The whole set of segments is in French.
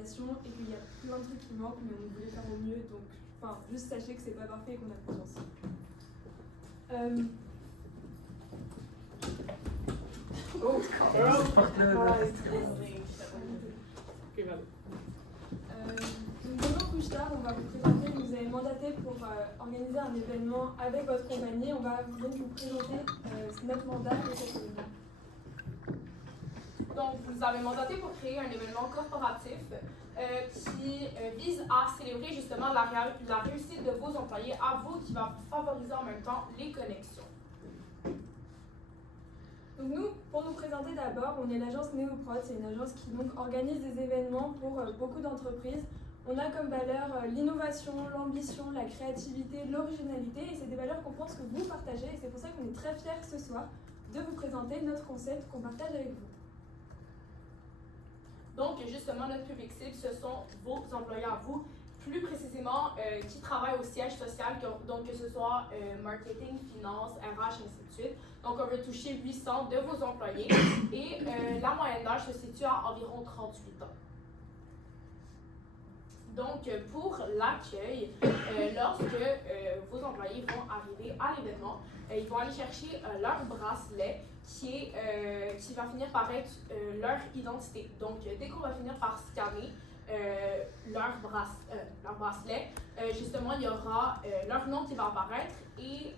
d'organisation et qu'il y a plein de trucs qui manquent, mais on voulait faire au mieux, donc juste sachez que c'est pas parfait et qu'on a confiance. Bonjour Couche-Tard, on va vous présenter, vous nous avez mandaté pour organiser un événement avec votre compagnie. On va donc vous présenter notre mandat et cet événement. Donc, vous nous avez mandaté pour créer un événement corporatif qui vise à célébrer justement la réussite de vos employés à vous, qui va favoriser en même temps les connexions. Donc nous, pour nous présenter d'abord, on est l'agence Néoprod, c'est une agence qui donc organise des événements pour beaucoup d'entreprises. On a comme valeur l'innovation, l'ambition, la créativité, l'originalité, et c'est des valeurs qu'on pense que vous partagez, et c'est pour ça qu'on est très fiers ce soir de vous présenter notre concept qu'on partage avec vous. Donc, justement, notre public cible, ce sont vos employés à vous, plus précisément qui travaillent au siège social, donc que ce soit marketing, finance, RH, ainsi de suite. Donc, on veut toucher 800 de vos employés et la moyenne d'âge se situe à environ 38 ans. Donc, pour l'accueil, lorsque vos employés vont arriver à l'événement, ils vont aller chercher leur bracelet qui va finir par être leur identité. Donc, dès qu'on va finir par scanner leur bracelet, justement, il y aura leur nom qui va apparaître et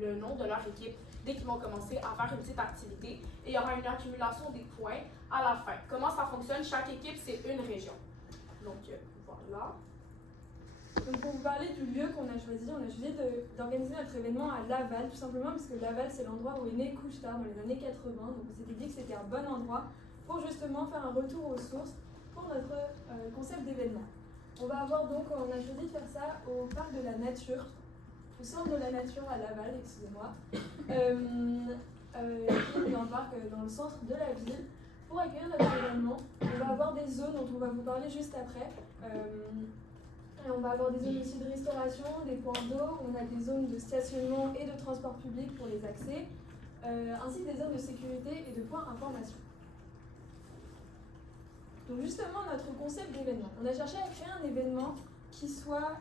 le nom de leur équipe dès qu'ils vont commencer à faire une petite activité. Et il y aura une accumulation des points à la fin. Comment ça fonctionne? Chaque équipe, c'est une région. Donc, voilà. Donc pour vous parler du lieu qu'on a choisi d'organiser notre événement à Laval, tout simplement parce que Laval c'est l'endroit où est né Couche-Tard dans les années 80, donc on s'était dit que c'était un bon endroit pour justement faire un retour aux sources pour notre concept d'événement. On a choisi de faire ça au parc de la nature, au centre de la nature à Laval, excusez-moi, dans le parc dans le centre de la ville. Pour accueillir notre événement, on va avoir des zones dont on va vous parler juste après. Et on va avoir des zones aussi de restauration, des points d'eau, on a des zones de stationnement et de transport public pour les accès, ainsi que des zones de sécurité et de points information. Donc justement, notre concept d'événement. On a cherché à créer un événement qui soit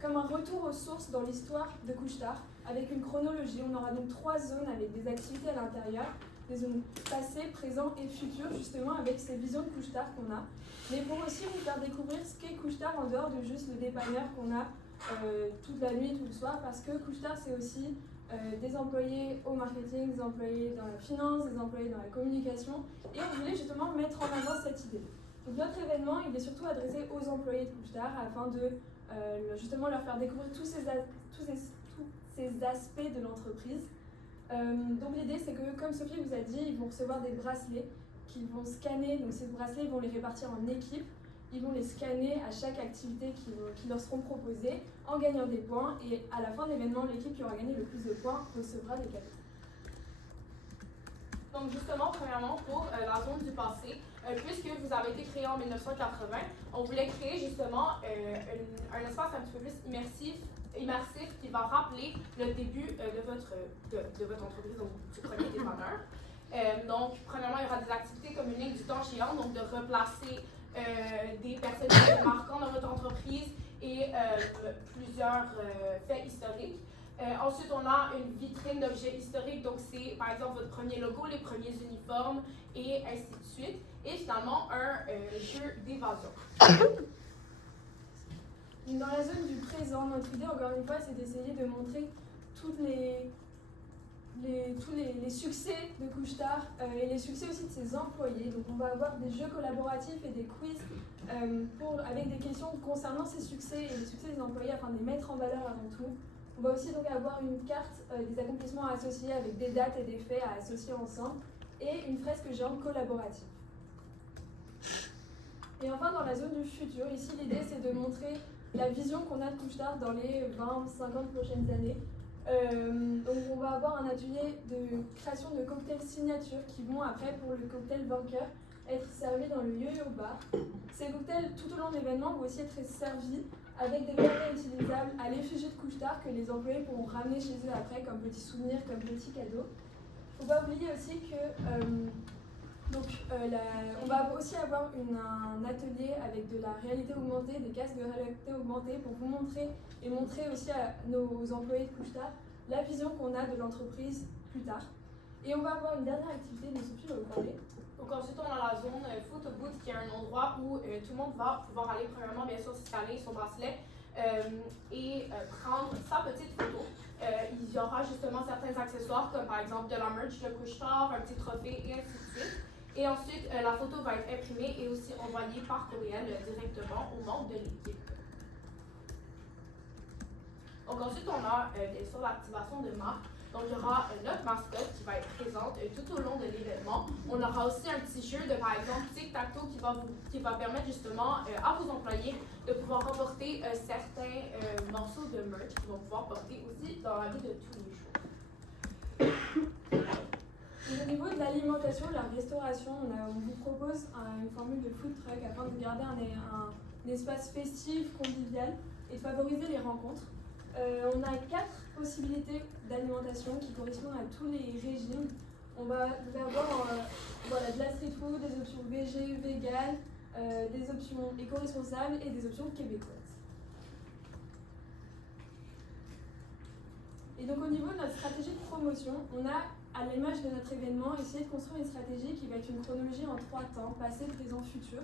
comme un retour aux sources dans l'histoire de Couche-Tard, avec une chronologie. On aura donc 3 zones avec des activités à l'intérieur, des zones passées, présentes et futures, justement avec ces visions de Couche-Tard qu'on a. Mais pour aussi vous faire découvrir ce qu'est Couche-Tard en dehors de juste le dépanneur qu'on a toute la nuit, tout le soir, parce que Couche-Tard c'est aussi des employés au marketing, des employés dans la finance, des employés dans la communication, et on voulait justement mettre en avant cette idée. Donc notre événement, il est surtout adressé aux employés de Couche-Tard afin de justement leur faire découvrir tous ces aspects de l'entreprise. Donc l'idée c'est que, comme Sophie vous a dit, ils vont recevoir des bracelets qu'ils vont scanner. Donc ces bracelets, ils vont les répartir en équipes. Ils vont les scanner à chaque activité qui leur seront proposées en gagnant des points. Et à la fin de l'événement, l'équipe qui aura gagné le plus de points recevra des cadeaux. Donc justement, premièrement, pour la zone du passé, puisque vous avez été créé en 1980, on voulait créer justement un espace un petit peu plus immersif qui va rappeler le début de votre entreprise, donc du premier dépanneur. Donc, premièrement, il y aura des activités comme une ligne du temps géant, donc de replacer des personnes marquantes dans votre entreprise et plusieurs faits historiques. Ensuite, on a une vitrine d'objets historiques, donc c'est par exemple votre premier logo, les premiers uniformes et ainsi de suite. Et finalement, un jeu d'évasion. Dans la zone du présent, notre idée, encore une fois, c'est d'essayer de montrer tous les succès de Couche-Tard et les succès aussi de ses employés. Donc on va avoir des jeux collaboratifs et des quiz avec des questions concernant ces succès et les succès des employés afin de les mettre en valeur avant tout. On va aussi donc avoir une carte des accomplissements à associer avec des dates et des faits à associer ensemble et une fresque géante collaborative. Et enfin, dans la zone du futur, ici l'idée c'est de montrer la vision qu'on a de Couche-Tard dans les 20-50 prochaines années. Donc on va avoir un atelier de création de cocktails signature qui vont après, pour le cocktail vainqueur, être servis dans le yo-yo bar. Ces cocktails tout au long de l'événement vont aussi être servis avec des carnets utilisables à l'effigie de Couche-Tard que les employés pourront ramener chez eux après comme petit souvenir, comme petit cadeau. Il ne faut pas oublier aussi que Donc, on va aussi avoir un atelier avec de la réalité augmentée, des casques de réalité augmentée pour vous montrer et montrer aussi à nos employés de Couche-Tard la vision qu'on a de l'entreprise plus tard. Et on va avoir une dernière activité, dont Sophie va vous parler. Donc ensuite, on a la zone photo booth qui est un endroit où tout le monde va pouvoir aller premièrement, bien sûr, scanner son bracelet et prendre sa petite photo. Il y aura justement certains accessoires comme par exemple de la merch de Couche-Tard, un petit trophée et ainsi de suite. Et ensuite, la photo va être imprimée et aussi envoyée par courriel directement aux membres de l'équipe. Donc ensuite, on a bien sûr l'activation de marque. Donc il y aura notre mascotte qui va être présente tout au long de l'événement. On aura aussi un petit jeu de par exemple tic-tac-toe qui va permettre justement à vos employés de pouvoir remporter certains morceaux de merch qu'ils vont pouvoir porter aussi dans la vie de tous les jours. Au niveau de l'alimentation, de la restauration, on vous propose une formule de food truck afin de garder un espace festif, convivial et de favoriser les rencontres. On a 4 possibilités d'alimentation qui correspondent à tous les régimes. On va avoir de la street food, des options végé, vegan, des options éco-responsables et des options québécoises. Et donc au niveau de notre stratégie de promotion, on a à l'image de notre événement essayé de construire une stratégie qui va être une chronologie en 3 temps, passé, présent, futur.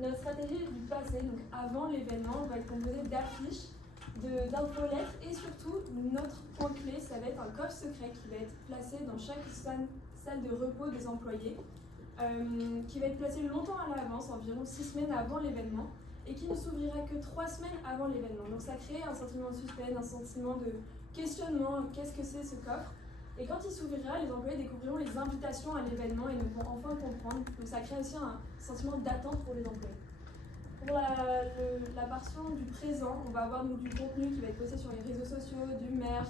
Notre stratégie du passé, donc avant l'événement, va être composée d'affiches, d'infolettes et surtout notre point clé, ça va être un coffre secret qui va être placé dans chaque salle de repos des employés, qui va être placé longtemps à l'avance, environ 6 semaines avant l'événement, et qui ne s'ouvrira que 3 semaines avant l'événement. Donc ça crée un sentiment de suspense, un sentiment de questionnement, qu'est-ce que c'est ce coffre? Et quand il s'ouvrira, les employés découvriront les invitations à l'événement et ne pourront enfin comprendre. Donc ça crée aussi un sentiment d'attente pour les employés. Pour la portion du présent, on va avoir donc du contenu qui va être posté sur les réseaux sociaux, du merch,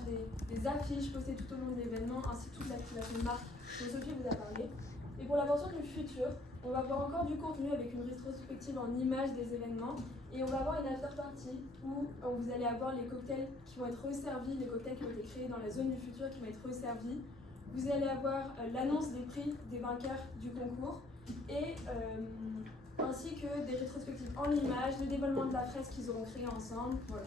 des affiches postées tout au long de l'événement, ainsi que toute l'activation de marque dont Sophie vous a parlé. Et pour la portion du futur, on va avoir encore du contenu avec une rétrospective en images des événements et on va avoir une after party où vous allez avoir les cocktails qui vont être resservis, les cocktails qui ont été créés dans la zone du futur qui vont être resservis. Vous allez avoir l'annonce des prix des vainqueurs du concours et ainsi que des rétrospectives en images, le dévoilement de la fresque qu'ils auront créée ensemble. Voilà.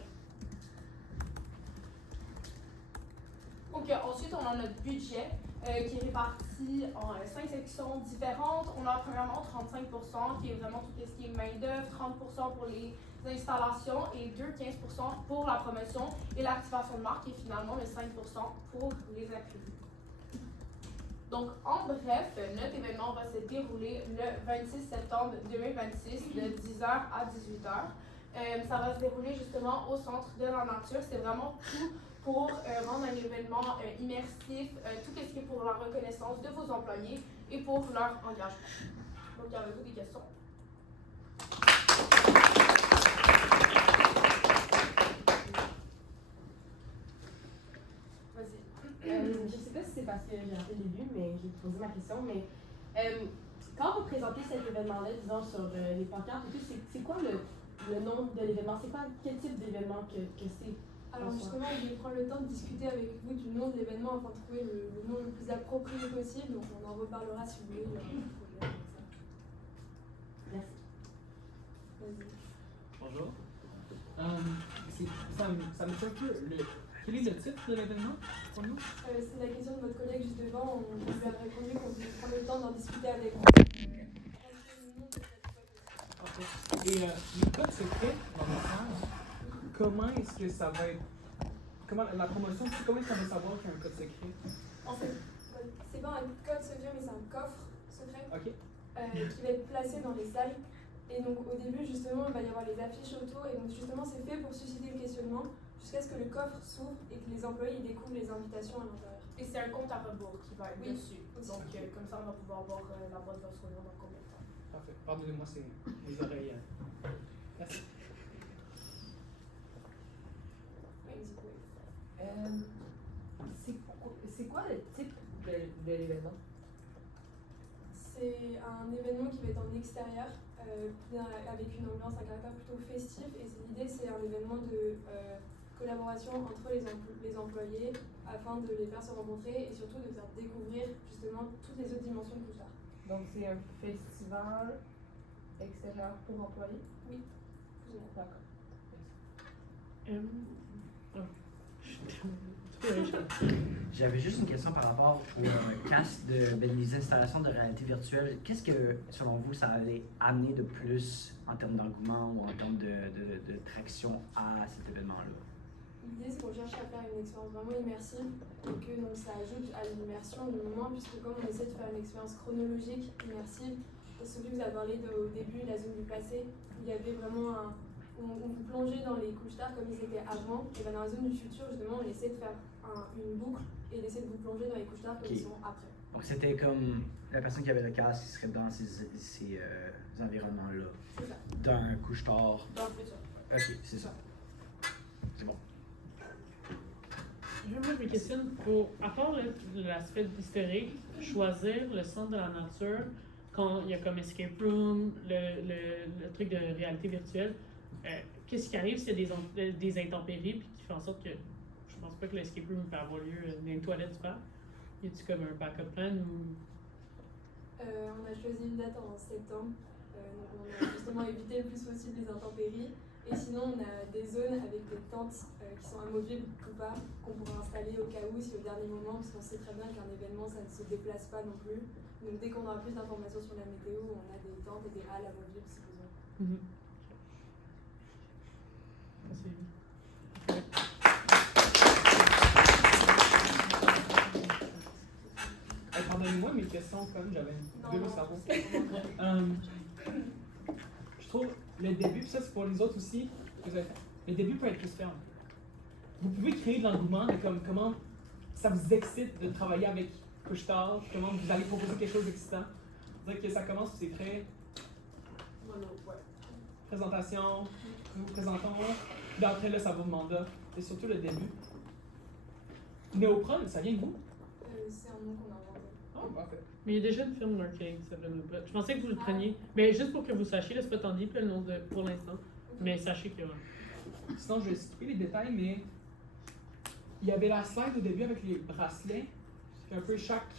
Donc ensuite, on a notre budget qui est réparti en 5 sections différentes. On a premièrement 35% qui est vraiment tout ce qui est main-d'œuvre, 30% pour les installations et 15% pour la promotion et l'activation de marque et finalement le 5% pour les imprimés. Donc, en bref, notre événement va se dérouler le 26 septembre 2026 de 10h à 18h. Ça va se dérouler justement au Centre de la Nature. C'est vraiment tout pour rendre un événement immersif, tout ce qui est pour la reconnaissance de vos employés et pour leur engagement. Donc, avez-vous des questions? Je ne sais pas si c'est parce que j'ai raté le début, mais j'ai posé ma question. Mais quand vous présentez cet événement-là, disons sur les pancartes, c'est quoi le nom de l'événement? C'est quoi quel type d'événement que c'est? Alors justement, je vais prendre le temps de discuter avec vous du nom de l'événement afin de trouver le nom le plus approprié possible. Donc on en reparlera si vous voulez. Merci. Vas-y. Bonjour. Ça me fait un peu. Quel est le titre de l'événement pour nous? C'est la question de votre collègue juste devant. On lui a répondu qu'on voulait prendre le temps d'en discuter avec vous. Ok. Et le code secret, dans le sens, comment est-ce que ça va être. Comment la promotion, comment est-ce qu'on va savoir qu'il y a un code secret? En fait, c'est pas un code secret, mais c'est un coffre secret Ok. qui va être placé dans les salles. Et donc au début, justement, il va y avoir les affiches autour. Et donc justement, c'est fait pour susciter le questionnement jusqu'à ce que le coffre s'ouvre et que les employés découvrent les invitations à l'intérieur. Et c'est un compte à rebours qui va être dessus. Aussi. Donc, comme ça, on va pouvoir voir la boîte de souvenir dans combien de temps. Parfait. Pardonnez-moi, c'est mes oreilles. Merci. C'est quoi le type de l'événement? C'est un événement qui va être en extérieur, avec une ambiance, un caractère plutôt festif. Et l'idée, c'est un événement de collaboration entre les employés afin de les faire se rencontrer et surtout de faire découvrir justement toutes les autres dimensions de Couche-Tard. Donc, c'est un festival extérieur pour employés? Oui. D'accord. J'avais juste une question par rapport au casque les installations de réalité virtuelle. Qu'est-ce que, selon vous, ça allait amener de plus en termes d'engouement ou en termes de traction à cet événement-là? L'idée, c'est qu'on cherche à faire une expérience vraiment immersive et que donc, ça ajoute à l'immersion du moment, puisque comme on essaie de faire une expérience chronologique, immersive, celui que vous avez parlé au début, la zone du passé, il y avait vraiment on vous plongeait dans les couches tard comme ils étaient avant, et bien dans la zone du futur, justement, on essaie de faire une boucle et d'essayer de vous plonger dans les couches tard comme ils sont après. Donc c'était comme la personne qui avait le casque qui serait dans ces environnements-là. C'est ça. D'un couche-tard. Dans le futur. Ok, c'est ça. C'est bon. Moi, je me questionne pour, à part l'aspect historique, choisir le centre de la nature, quand il y a comme escape room, le truc de réalité virtuelle, qu'est-ce qui arrive s'il y a des intempéries puis qui fait en sorte que je pense pas que l'escape room peut avoir lieu dans les toilettes du parc? Y a-t-il comme un backup plan ou? On a choisi une date en septembre, donc on a justement évité le plus possible les intempéries. Et sinon, on a des zones avec des tentes qui sont amovibles ou pas, qu'on pourra installer au cas où, si au dernier moment, parce qu'on sait très bien qu'un événement, ça ne se déplace pas non plus. Donc dès qu'on aura plus d'informations sur la météo, on a des tentes et des halles amovibles si besoin. Pardonnez-moi mes questions, comme j'avais deux cerveaux. Je trouve le début, puis ça c'est pour les autres aussi, le début peut être plus ferme. Vous pouvez créer de l'engouement, mais comment ça vous excite de travailler avec Couche-Tard, comment vous allez proposer quelque chose d'excitant. C'est-à-dire que ça commence, c'est très présentation, nous vous présentons, puis après là ça va au mandat, et surtout le début. Néopron, ça vient de vous? C'est un nom qu'on a inventé. Oh, parfait. Mais il y a déjà une firme marketing qui s'appelle Nopla. Je pensais que vous le preniez. Mais juste pour que vous sachiez, là, c'est pas tant dit, le nom pour l'instant. Mais sachez que. Sinon, je vais skipper les détails, mais il y avait la slide au début avec les bracelets, qui est un peu chaque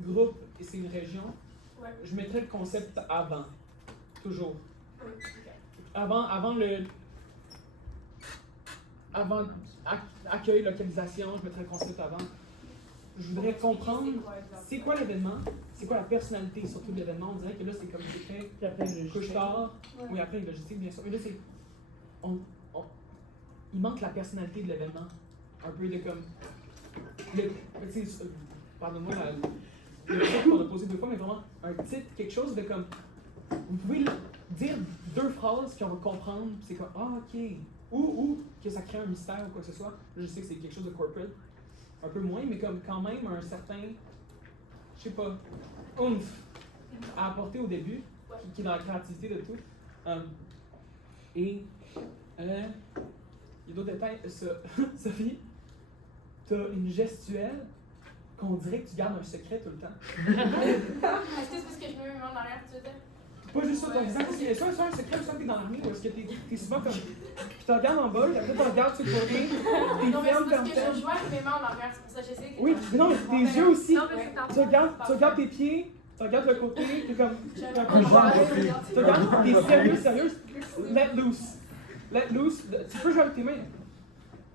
groupe et c'est une région. Ouais. Je mettrais le concept avant, toujours. Oui, ok. Avant accueil, localisation, je mettrais le concept avant. Je voudrais comprendre c'est quoi l'événement, c'est quoi la personnalité surtout de l'événement. On dirait que là c'est comme c'est très Puis après, le couche-tard. Ouais. Oui, après une logistique bien sûr. Mais là c'est il manque la personnalité de l'événement. Un peu de comme pardonne-moi le truc qu'on a posé deux fois, mais vraiment un titre, quelque chose de comme vous pouvez dire deux phrases qu'on va comprendre, puis c'est comme ah ok. Ou que ça crée un mystère ou quoi que ce soit. Là, je sais que c'est quelque chose de corporate. Un peu moins, mais comme quand même un certain, je sais pas, oomph à apporter au début, qui est dans la créativité de tout. Il y a d'autres détails. Sophie, t'as une gestuelle qu'on dirait que tu gardes un secret tout le temps. Est-ce que c'est parce que je me mets en arrière, tu veux dire? Pas juste ça, ton visage, parce que soit un secret, soit t'es dans l'armée, ou est-ce que t'es souvent comme. Tu te regardes en bas, après tu regardes sur le côté, t'es Non, mais ferme, c'est parce ferme, que ferme. je vois mes mains en arrière, c'est pour ça que j'essaie que. Oui, mais non, mais tes yeux aussi. Non, mais c'est Tu regardes tes pieds, tu regardes le côté, t'es comme. Tu J'ai regardes, t'es sérieux, let loose. Let loose. Tu peux jouer avec tes mains.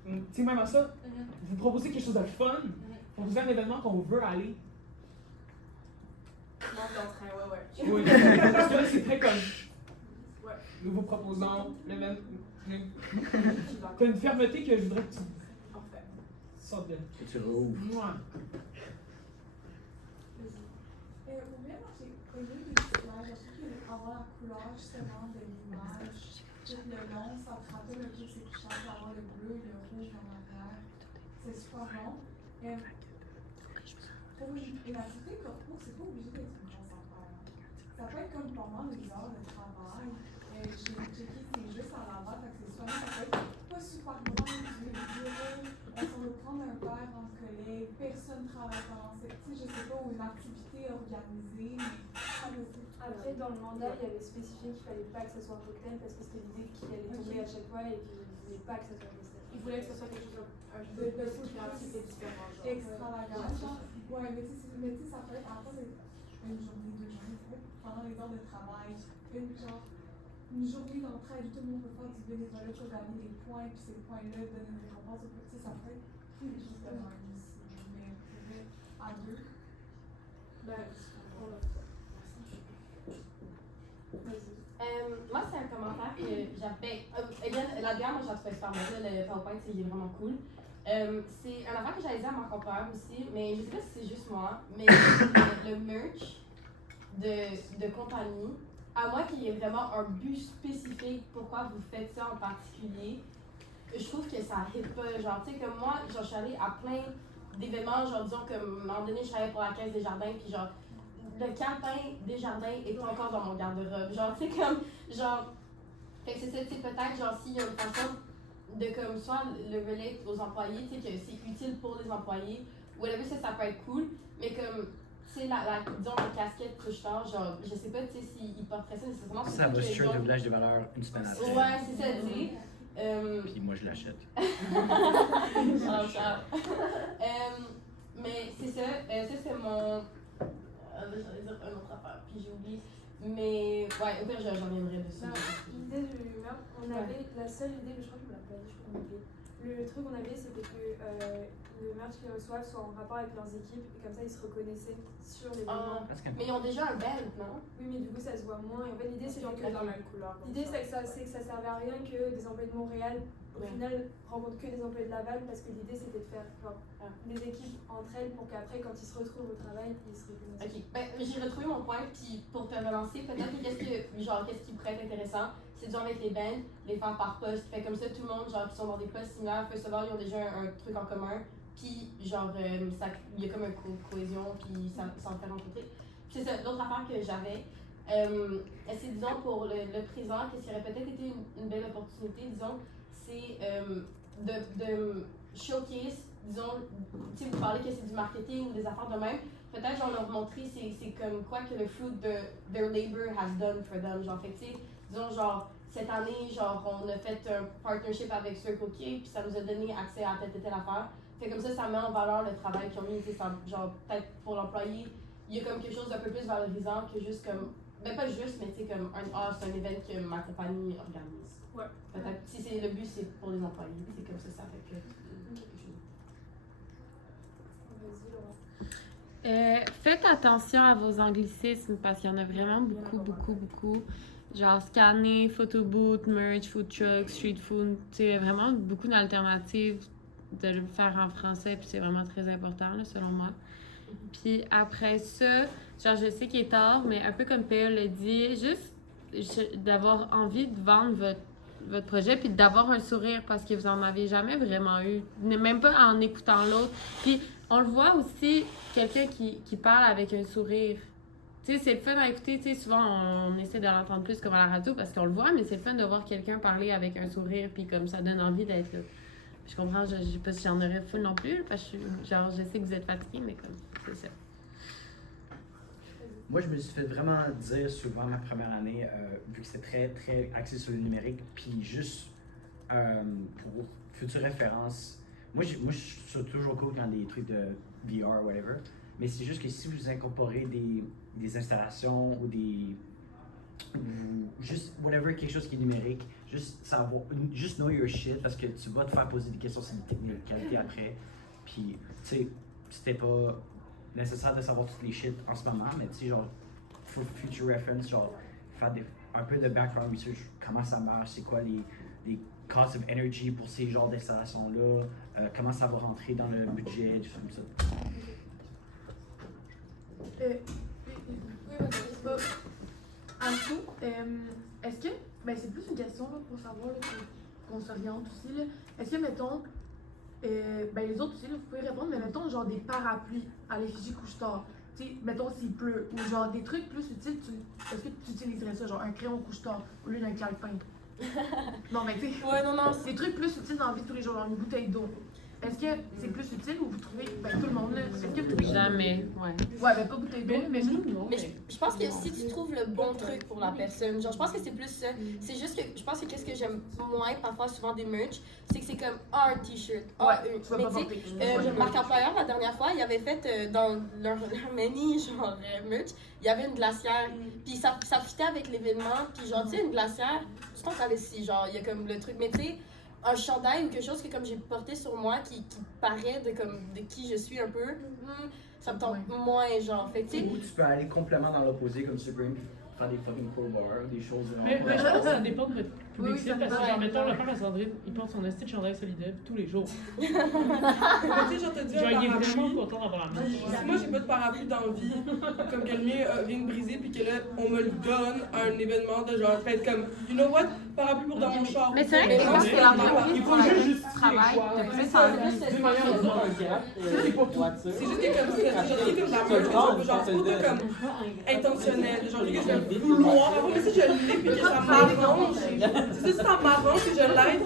Tu sais, même à ça, vous proposez quelque chose de fun, pour vous un événement qu'on veut aller. Monte dans le train, ouais. Oui, parce que là, c'est très comme. Ouais. Nous vous proposons l'événement. T'as une fermeté que je voudrais que tu Parfait. sortes de. Que tu rouvres. Moi. Ou bien, moi, j'ai connu des images, je trouve qu'avoir la couleur justement de l'image, tout le long, ça te rappelle un peu ces couchages, d'avoir le bleu et le rouge en arrière. C'est super bon. Pour une activité corpo, c'est pas obligé d'être une grosse affaire. Ça peut être comme pendant les heures de travail. J'ai checké, c'est juste à l'envers, fait que c'est souvent, ça peut être pas super loin du bureau. On va prendre un verre entre collègues, personne ne travaille pendant cette, je sais pas, ou une activité organisée, mais ça me fait. Après, dans le mandat, il y avait spécifié qu'il fallait pas que ce soit un cocktail parce que c'était l'idée qu'il allait tomber à chaque fois et qu'il ne voulait pas que ce soit un cocktail. Il voulait que ce soit quelque chose un peu plus créatif et différent. Extravagant. Ouais, mais tu sais, ça peut être, après, une journée, 2 journées, ça peut être pendant les heures de travail, une journée d'entraide où tout le monde peut faire du bénévolat pour gagner des points, puis ces points-là donnent une récompense au petit, ça peut être des choses de même aussi. Mais pour vrai, à deux, Ben, on l'a Moi, c'est un commentaire que j'avais. La dernière, moi, j'ai trouvé super bien. Le PowerPoint, il est vraiment cool. C'est un affaire que j'avais dit à mon compère aussi, mais je sais pas si c'est juste moi, mais le merch de compagnie, à moins qu'il y ait vraiment un but spécifique pourquoi vous faites ça en particulier, je trouve que ça hit pas. Genre, tu sais, comme moi, genre, je suis allée à plein d'événements, genre, disons, comme, à un moment donné, je travaillais pour la Caisse des Jardins, puis genre, le calepin des jardins est encore dans mon garde-robe. Genre, tu sais, comme, genre, fait que c'est ça, tu sais, peut-être, genre, s'il y a une façon de, comme, soit le relate aux employés, tu sais, que c'est utile pour les employés, whatever, ça peut être cool, mais comme, tu sais, disons, la casquette couche-tard, genre, je sais pas, tu sais, s'ils porteraient ça nécessairement. Ça va sur le village des valeurs une semaine après. Ouais, c'est ça, tu sais. Puis moi, je l'achète. Mais c'est ça, ça c'est mon. J'allais dire une autre affaire, puis j'ai oublié. Mais ouais, au pire, j'en reviendrai dessus. L'idée du meurtre, on avait la seule idée, mais je crois que je me l'ai pas dit, je crois qu'on l'avait. Le truc qu'on avait, c'était que le meurtre qu'ils reçoivent soit en rapport avec leurs équipes, et comme ça ils se reconnaissaient sur les moments. Mais ils ont déjà un band, non? Oui, mais du coup ça se voit moins. Et en fait, l'idée c'était que dans la même couleur. l'idée c'est que ça servait à rien que des employés de Montréal au final rencontrent que des employés de Laval, parce que l'idée c'était de faire genre, des équipes entre elles pour qu'après quand ils se retrouvent au travail, ils se reconnaissent. Ok, ben j'ai retrouvé mon point, puis pour te relancer, peut-être que qu'est-ce qui pourrait être intéressant, c'est genre avec les bands, les faire par poste. Fait comme ça, tout le monde, genre, qui sont dans des postes similaires, peut savoir, ils ont déjà un truc en commun, puis genre, il y a comme une cohésion, puis ça en fait rencontrer. Puis c'est ça, l'autre affaire que j'avais, c'est, disons, pour le présent, qu'est-ce qui aurait peut-être été une belle opportunité, disons, c'est de showcase, disons, tu sais, vous parlez que c'est du marketing ou des affaires de même, peut-être genre leur montrer c'est comme quoi que le fruit de their labor has done for them, genre, fait que tu sais, disons, genre, cette année, genre, on a fait un partnership avec Circle K, puis ça nous a donné accès à telle et telle affaire. Fait comme ça met en valeur le travail qu'ils ont mis, tu sais, genre, peut-être pour l'employé, il y a comme quelque chose d'un peu plus valorisant que juste comme, ben pas juste, mais tu sais, comme c'est un événement que ma compagnie organise. Ouais. Peut-être, si c'est le but, c'est pour les employés, c'est comme ça fait que quelque chose. Vas-y, Laura. Faites attention à vos anglicismes parce qu'il y en a vraiment beaucoup. Genre scanner, photo booth, merch, food truck, street food, tu sais, vraiment beaucoup d'alternatives de le faire en français, puis c'est vraiment très important, là, selon moi. Puis après ça, genre je sais qu'il est tard, mais un peu comme P.A. l'a dit, juste d'avoir envie de vendre votre projet, puis d'avoir un sourire parce que vous en avez jamais vraiment eu, même pas en écoutant l'autre. Puis on le voit aussi, quelqu'un qui parle avec un sourire. Tu sais, c'est le fun à écouter. Tu sais, souvent, on essaie de l'entendre plus comme à la radio parce qu'on le voit, mais c'est le fun de voir quelqu'un parler avec un sourire, puis comme ça donne envie d'être là. Je comprends, je sais pas si j'en aurais full non plus, parce que je sais que vous êtes fatigué, mais comme, c'est ça. Moi, je me suis fait vraiment dire souvent ma première année, vu que c'était très axé sur le numérique, puis juste pour future référence, moi je suis toujours cool dans des trucs de VR, whatever, mais c'est juste que si vous incorporez des installations ou juste whatever, quelque chose qui est numérique, juste savoir, juste know your shit, parce que tu vas te faire poser des questions sur les technicalités après, puis tu sais, c'était pas nécessaire de savoir toutes les shit en ce moment, mais tu sais, genre, for future reference, genre, faire un peu de background research, comment ça marche, c'est quoi les costs of energy pour ces genres d'installations-là, comment ça va rentrer dans le budget, tout comme ça. En dessous, est-ce que, ben c'est plus une question là, pour savoir là, qu'on s'oriente aussi, là. Est-ce que, mettons, ben les autres aussi, là, vous pouvez répondre, mais mettons genre des parapluies à l'effigie couche-tard. Tu sais, mettons s'il pleut, ou genre des trucs plus utiles, est-ce que tu utiliserais ça, genre un crayon couche-tard au lieu d'un calepin? Non, mais tu sais, Ouais, non, des trucs plus utiles dans la vie de tous les jours, genre une bouteille d'eau. est-ce que c'est plus utile ou vous trouvez, ben tout le monde là, est-ce que vous trouvez Jamais, ouais. Ouais, ben pas bouteille d'eau, mais juste non, Mais je pense que si tu trouves le bon truc pour la personne, genre je pense que c'est plus ça. C'est juste que je pense que qu'est-ce que j'aime moins parfois souvent des merch, c'est que c'est comme un t-shirt, une. tu vas Mais pas tu sais, porter. Marc Employeur la dernière fois, il avait fait dans leur mini genre merch, il y avait une glacière, puis ça fitait avec l'événement, puis genre tu sais une glacière, tu t'en savais si genre il y a comme le truc, mais tu sais un chandail ou quelque chose que comme j'ai porté sur moi qui paraît de qui je suis un peu, ça me tente moins genre fait tu sais. Ou tu peux aller complètement dans l'opposé comme Supreme, faire des fucking crowbars, des choses. Mais je pense que ça dépend de votre Oui, public, ça parce que dépend. genre, mettons, le père à Sandrine, il porte son esti de chandail Solideb tous les jours. Mais tu sais, genre, t'as dit Genre, un il est vraiment parapluie. content d'avoir la main. Si moi j'ai pas de parapluie dans la vie, comme que le mien vient de briser, puis que là on me le donne à un événement de genre, fait comme, you know what, parapluie pour dans mon char. Mais c'est vrai que je pense que l'entreprise Il pour faut juste laquelle tu justifier le travailles, choix. t'as plus ça. envie. D'une manière ou d'une autre, un gap. C'est pas pour ça. C'est juste que comme c'est genre rien comme la meuf, genre c'est pas comme intentionnel, genre rien que je vais vouloir avoir, mais si je l'ai puis que ça m'arrange, c'est ça, ça m'arrange que je l'aide.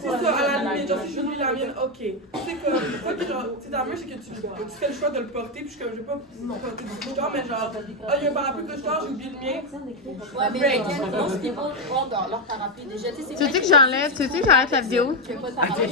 C'est ça, à la limite, genre si je lui la mienne, ok. C'est comme, pas que genre, c'est dans le c'est que tu fais le choix de le porter, puis je suis comme, je vais pas porter du couche-tard, mais genre, ah, il y a un parapluie couche-tard, j'ai oublié le mien. Ouais, mais again, most people ont leur parapluie déjà, tu sais, c'est Tu veux-tu que j'enlève la vidéo? tu veux pas de parapluie.